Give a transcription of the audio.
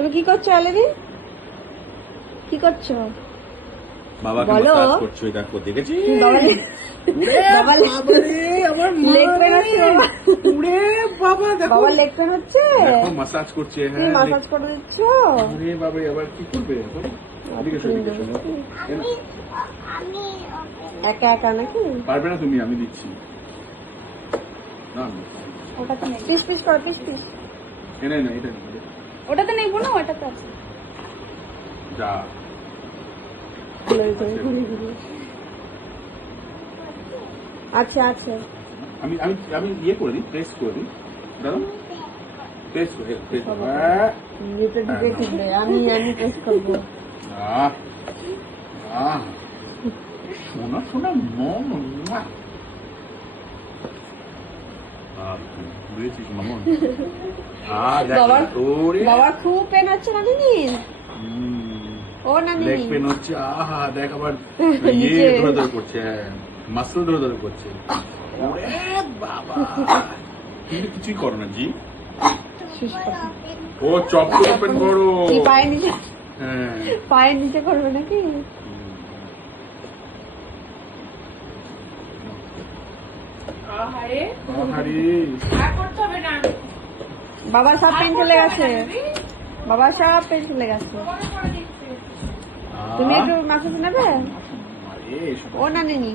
তুমি কি করছো আলেদি? কি করছো? বাবাকে বলো। মাসাজ করছো, এই দেখো দেখেছি। বাবা আমার লেগ পেন হচ্ছে বাবা। বাবা দেখো, বাবা লেগ পেন হচ্ছে, দেখো মাসাজ করছে। তুমি হ্যাঁ মাসাজ করে দিচ্ছ। আরে বাবা এবার কি করবে এখন? এদিকে এসো, এদিকে এসো। একা একা নাকি? পারবে না তুমি, আমি দিচ্ছি। না না, ওটাতে নেই, পিস পিস করো, পিস পিস। এটা না, এটা না, ওটাতে নেই না, ওটাতে আছে। যা। আচ্ছা আচ্ছা, আমি আমি আমি ইয়ে করে দিই, প্রেস করে দিই। দাঁড়াও, প্রেস করে প্রেস। নিচে দিকে খেলে আমি প্রেস করবো। আহ আহ সোনা সোনা মম। বুঝেছিস মামন? বাবার খুব পেন হচ্ছে না দিদি? ও না লেগ দিদি, পেন হচ্ছে। আহা দেখ আবার নিচে। ইয়ে ধরে ধরে করছে, মাসল ধরে ধরে করছে। ওরে বাবা, কিন্তু কিছুই করো না জি। ও চপ্পল ওপেন করো। পায়ের নিচে, হ্যাঁ পায়ের নিচে করবে নাকি? আহারে বাবার সব পেন চলে গেছে, বাবার সব পেন চলে গেছে। তুমি একটু মাসাজ নেবে? ও না নিনি।